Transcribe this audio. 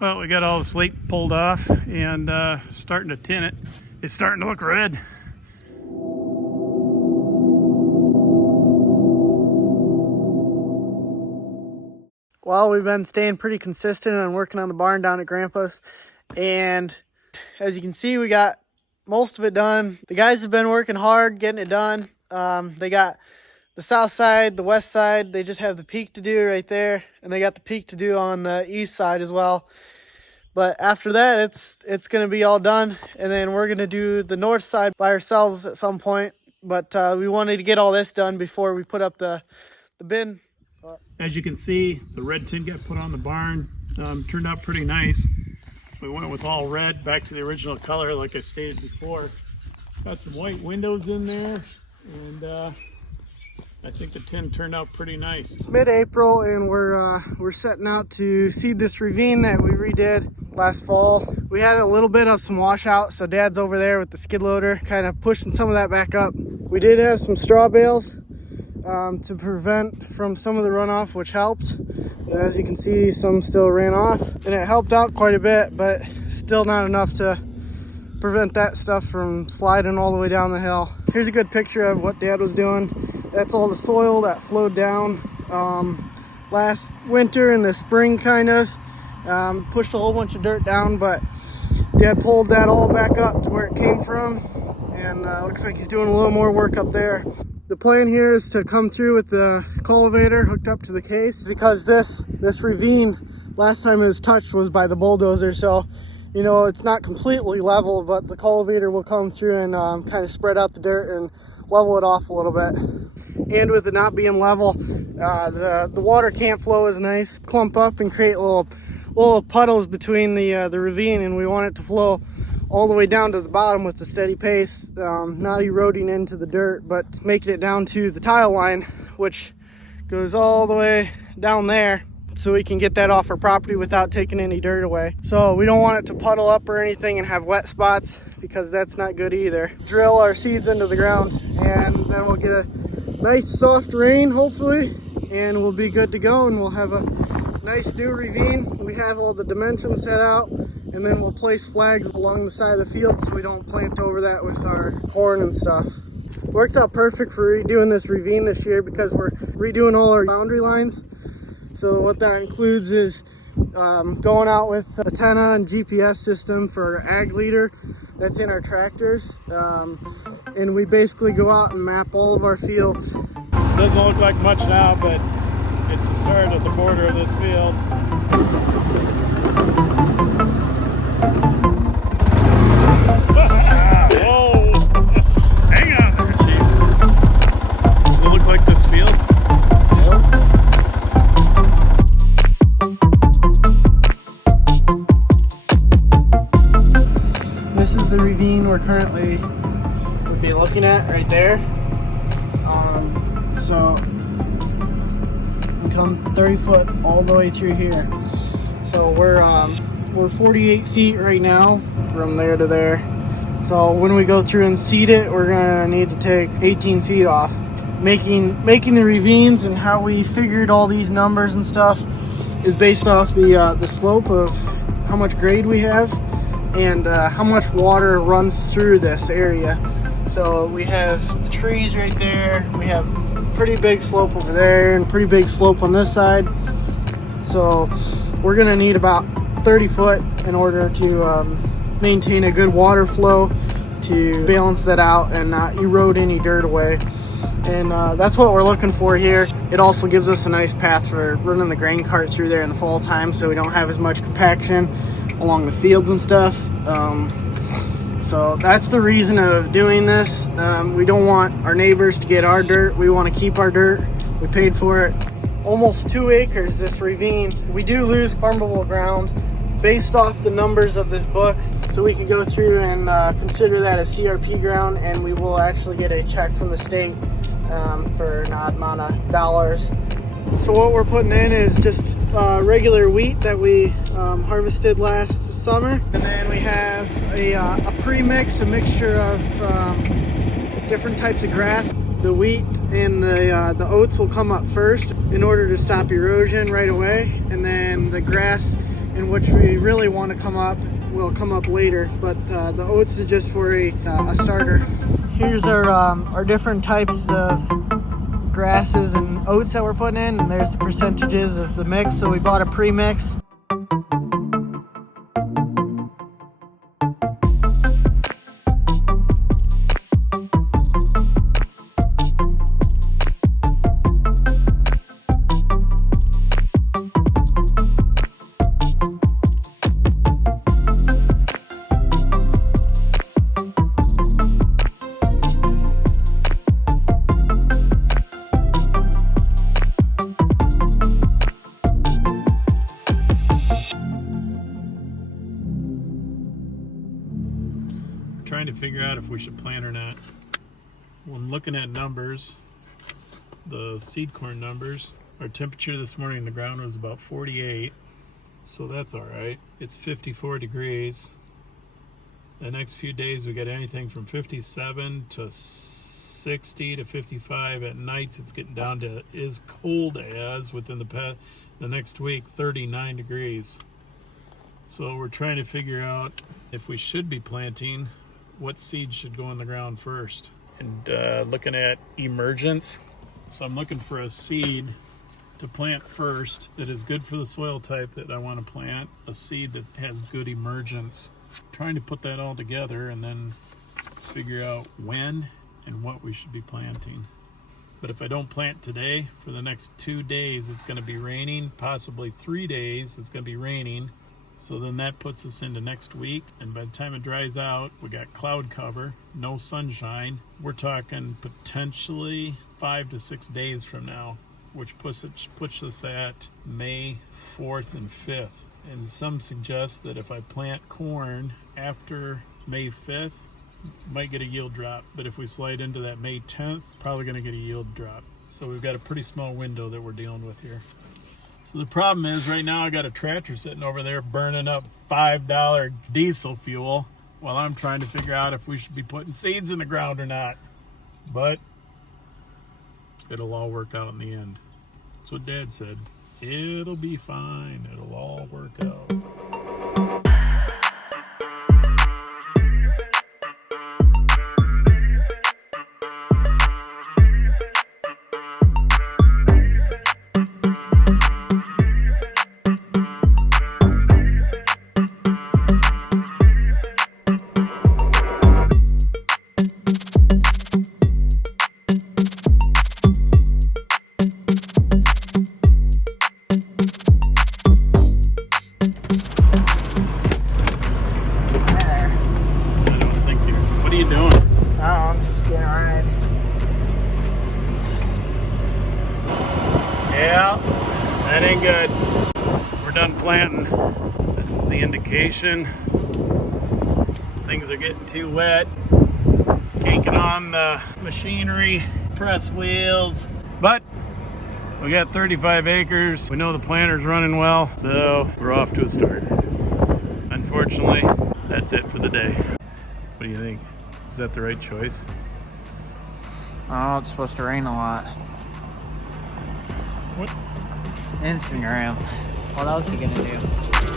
Well, we got all the slate pulled off and starting to tin it. It's starting to look red. Well, we've been staying pretty consistent and working on the barn down at Grandpa's. And as you can see, we got most of it done. The guys have been working hard getting it done. They got the south side, the west side. They just have the peak to do right there. And they got the peak to do on the east side as well. But after that, it's going to be all done. And then we're going to do the north side by ourselves at some point. But we wanted to get all this done before we put up the bin. As you can see, the red tin got put on the barn. Turned out pretty nice. We went with all red, back to the original color like I stated before. Got some white windows in there, and I think the tin turned out pretty nice. It's mid-April, and we're setting out to seed this ravine that we redid last fall. We had a little bit of some washout, so Dad's over there with the skid loader, kind of pushing some of that back up. We did have some straw bales to prevent from some of the runoff, which helped. As you can see, some still ran off, and it helped out quite a bit, but still not enough to prevent that stuff from sliding all the way down the hill. Here's a good picture of what Dad was doing. That's all the soil that flowed down last winter and the spring, kind of pushed a whole bunch of dirt down, but Dad pulled that all back up to where it came from, and looks like he's doing a little more work up there. The plan here is to come through with the cultivator hooked up to the case, because this ravine, last time it was touched was by the bulldozer, so you know it's not completely level, but the cultivator will come through and kind of spread out the dirt and level it off a little bit. And with it not being level, the water can't flow as nice, clump up and create little puddles between the ravine, and we want it to flow all the way down to the bottom with a steady pace, not eroding into the dirt, but making it down to the tile line, which goes all the way down there, so we can get that off our property without taking any dirt away. So we don't want it to puddle up or anything and have wet spots, because that's not good either. Drill our seeds into the ground, and then we'll get a nice soft rain, hopefully, and we'll be good to go, and we'll have a nice new ravine. We have all the dimensions set out, and then we'll place flags along the side of the field so we don't plant over that with our corn and stuff. Works out perfect for redoing this ravine this year, because we're redoing all our boundary lines. So what that includes is going out with antenna and GPS system for our ag leader that's in our tractors. And we basically go out and map all of our fields. Doesn't look like much now, but it's the start at the border of this field. Whoa! Hang on there, Chief. Does it look like this field? This is the ravine we're currently would be looking at right there. So we come 30 foot all the way through here. So we're 48 feet right now from there to there. So when we go through and seed it, we're gonna need to take 18 feet off. Making the ravines and how we figured all these numbers and stuff is based off the slope of how much grade we have and how much water runs through this area. So we have the trees right there, we have pretty big slope over there and pretty big slope on this side. So we're gonna need about 30 foot in order to maintain a good water flow, to balance that out and not erode any dirt away. And that's what we're looking for here. It also gives us a nice path for running the grain cart through there in the fall time, so we don't have as much compaction along the fields and stuff. So that's the reason of doing this. We don't want our neighbors to get our dirt. We want to keep our dirt. We paid for it. Almost 2 acres, this ravine. We do lose farmable ground based off the numbers of this book. So we can go through and consider that a CRP ground, and we will actually get a check from the state for an odd amount of dollars. So what we're putting in is just regular wheat that we harvested last summer, and then we have a pre-mix, a mixture of different types of grass. The wheat and the oats will come up first in order to stop erosion right away, and then the grass and which we really want to come up, will come up later. But the oats is just for a starter. Here's our different types of grasses and oats that we're putting in, and there's the percentages of the mix. So we bought a pre-mix. Trying to figure out if we should plant or not. When looking at numbers, the seed corn numbers, our temperature this morning in the ground was about 48, so that's all right. It's 54 degrees. The next few days we got anything from 57 to 60 to 55. At nights it's getting down to as cold as within the next week 39 degrees. So we're trying to figure out if we should be planting, what seeds should go in the ground first. And looking at emergence, so I'm looking for a seed to plant first that is good for the soil type that I want to plant, a seed that has good emergence. Trying to put that all together and then figure out when and what we should be planting. But if I don't plant today, for the next 2 days it's going to be raining, possibly 3 days it's going to be raining. So then that puts us into next week, and by the time it dries out, we got cloud cover, no sunshine. We're talking potentially 5 to 6 days from now, which puts us at May 4th and 5th. And some suggest that if I plant corn after May 5th, might get a yield drop. But if we slide into that May 10th, probably gonna get a yield drop. So we've got a pretty small window that we're dealing with here. So the problem is right now I got a tractor sitting over there burning up $5 diesel fuel while I'm trying to figure out if we should be putting seeds in the ground or not. But it'll all work out in the end. That's what Dad said. It'll be fine. It'll all work out. Yeah, that ain't good. We're done planting. This is the indication. Things are getting too wet. Caking on the machinery, press wheels. But we got 35 acres. We know the planter's running well, so we're off to a start. Unfortunately, that's it for the day. What do you think? Is that the right choice? Oh, it's supposed to rain a lot. What? Instagram. What else are you gonna do?